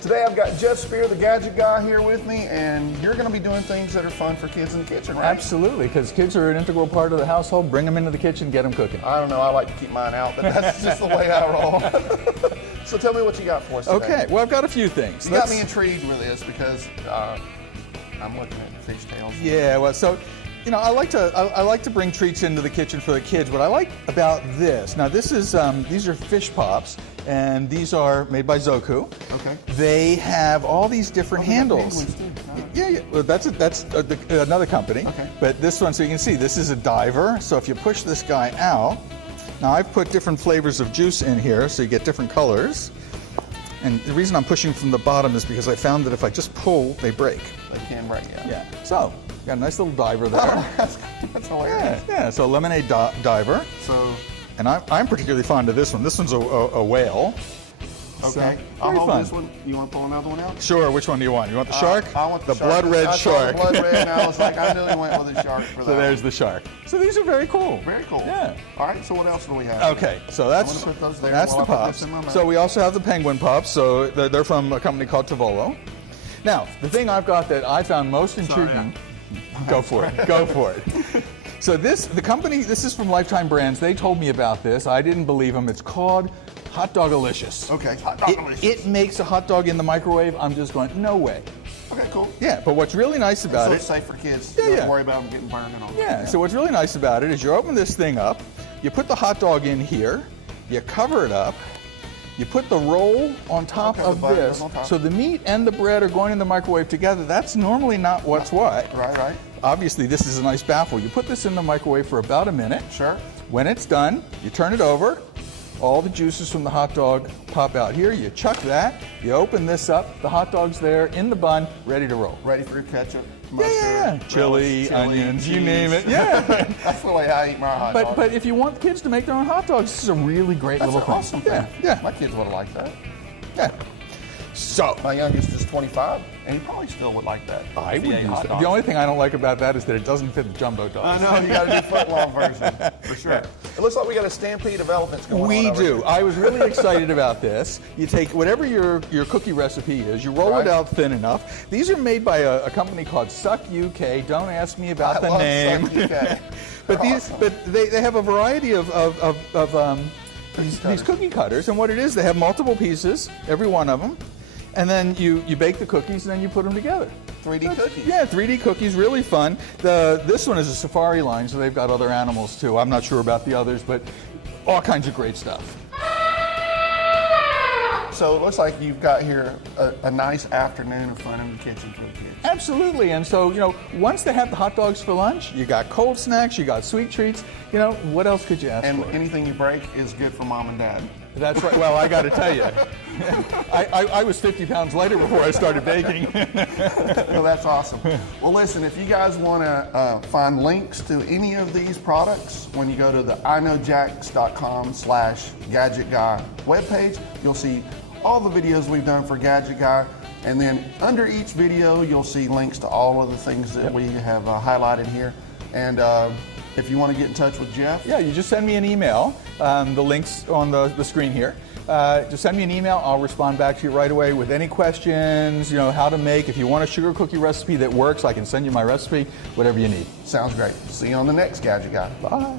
Today I've got Jeff Spear, the gadget guy, here with me, and you're going to be doing things that are fun for kids in the kitchen, right? Absolutely, because kids are an integral part of the household. Bring them into the kitchen, get them cooking. I don't know, I like to keep mine out, but that's just the way I roll. So tell me what you got for us today. Okay, well, I've got a few things. You got me intrigued with this because I'm looking at fishtails. Yeah, well, so, you know, I like to bring treats into the kitchen for the kids. What I like about this, now this is, these are fish pops, and these are made by Zoku. Okay. They have all these different handles. Yeah. Well, that's another company. Okay. But this one, so you can see, this is a diver. So if you push this guy out, now I've put different flavors of juice in here, so you get different colors. And the reason I'm pushing from the bottom is because I found that if I just pull, they break. They can break, yeah. Yeah. So got a nice little diver there. Oh, that's hilarious. Yeah. So lemonade diver. So. And I'm particularly fond of this one. This one's a whale. Okay. So, I'll hold fun. this one. You want to pull another one out? Sure. Which one do you want? You want the shark? I want the shark. blood red I saw shark. the blood red, and I was like, I knew he went with the shark for that. So there's the shark. So these are very cool. Very cool. Yeah. All right. So what else do we have? Okay. So that's I'm gonna put those there that's while the I put this pops. in my mouth. So we also have the penguin pops. So they're from a company called Tavolo. Now the thing I've got that I found most intriguing. Go for it. Go for it. So this is from Lifetime Brands. They told me about this. I didn't believe them. It's called Hot Dog-alicious. Okay, Hot Dog-alicious. It makes a hot dog in the microwave. I'm just going, no way. Okay, cool. Yeah, but what's really nice about So it... it's safe for kids. Yeah, Don't worry about them getting burned and all. Yeah, so what's really nice about it is you open this thing up, you put the hot dog in here, you cover it up, you put the roll on top Okay, the of butter this, on top. so the meat and the bread are going in the microwave together. That's normally not what's what. Right. Obviously, this is a nice baffle. You put this in the microwave for about a minute. Sure. When it's done, you turn it over. All the juices from the hot dog pop out here. You chuck that. You open this up. The hot dog's there in the bun, ready to roll. Ready for your ketchup, mustard, Yeah. Chili, onions, you name it. Yeah. That's the way I eat my hot dog. But if you want kids to make their own hot dogs, this is a really great That's little an thing. awesome thing. Yeah. My kids would have liked that. Yeah. So My youngest is 25, and he probably still would like that. I if he would ate use hot that. dogs. The only thing I don't like about that is that it doesn't fit the jumbo dog. I know, you got to do foot-long version, for sure. Yeah. It looks like we got a stampede of elephants going on We over do. here. I was really excited about this. You take whatever your cookie recipe is, you roll Right. it out thin enough. These are made by a company called Suck UK. Don't ask me about the love name. Suck UK. But Awesome. they have a variety of these cookie cutters, and what it is, they have multiple pieces, every one of them, and then you bake the cookies and then you put them together. 3D cookies. Yeah, 3D cookies, really fun. This one is a safari line, so they've got other animals too. I'm not sure about the others, but all kinds of great stuff. So it looks like you've got here a nice afternoon of fun in the kitchen for the kids. Absolutely, and so, you know, once they have the hot dogs for lunch, you got cold snacks, you got sweet treats, you know, what else could you ask And for? anything you break is good for mom and dad. That's right. Well, I got to tell you, I was 50 pounds lighter before I started baking. Well, that's awesome. Well, listen, if you guys want to find links to any of these products, when you go to the iknowjax.com/Gadget Guy webpage, you'll see all the videos we've done for Gadget Guy. And then under each video, you'll see links to all of the things that we have highlighted here. And if you want to get in touch with Jeff, Yeah, you just send me an email. The link's on the screen here. Just send me an email. I'll respond back to you right away with any questions, you know, how to make. If you want a sugar cookie recipe that works, I can send you my recipe, whatever you need. sounds great. See you on the next Gadget Guy. Bye.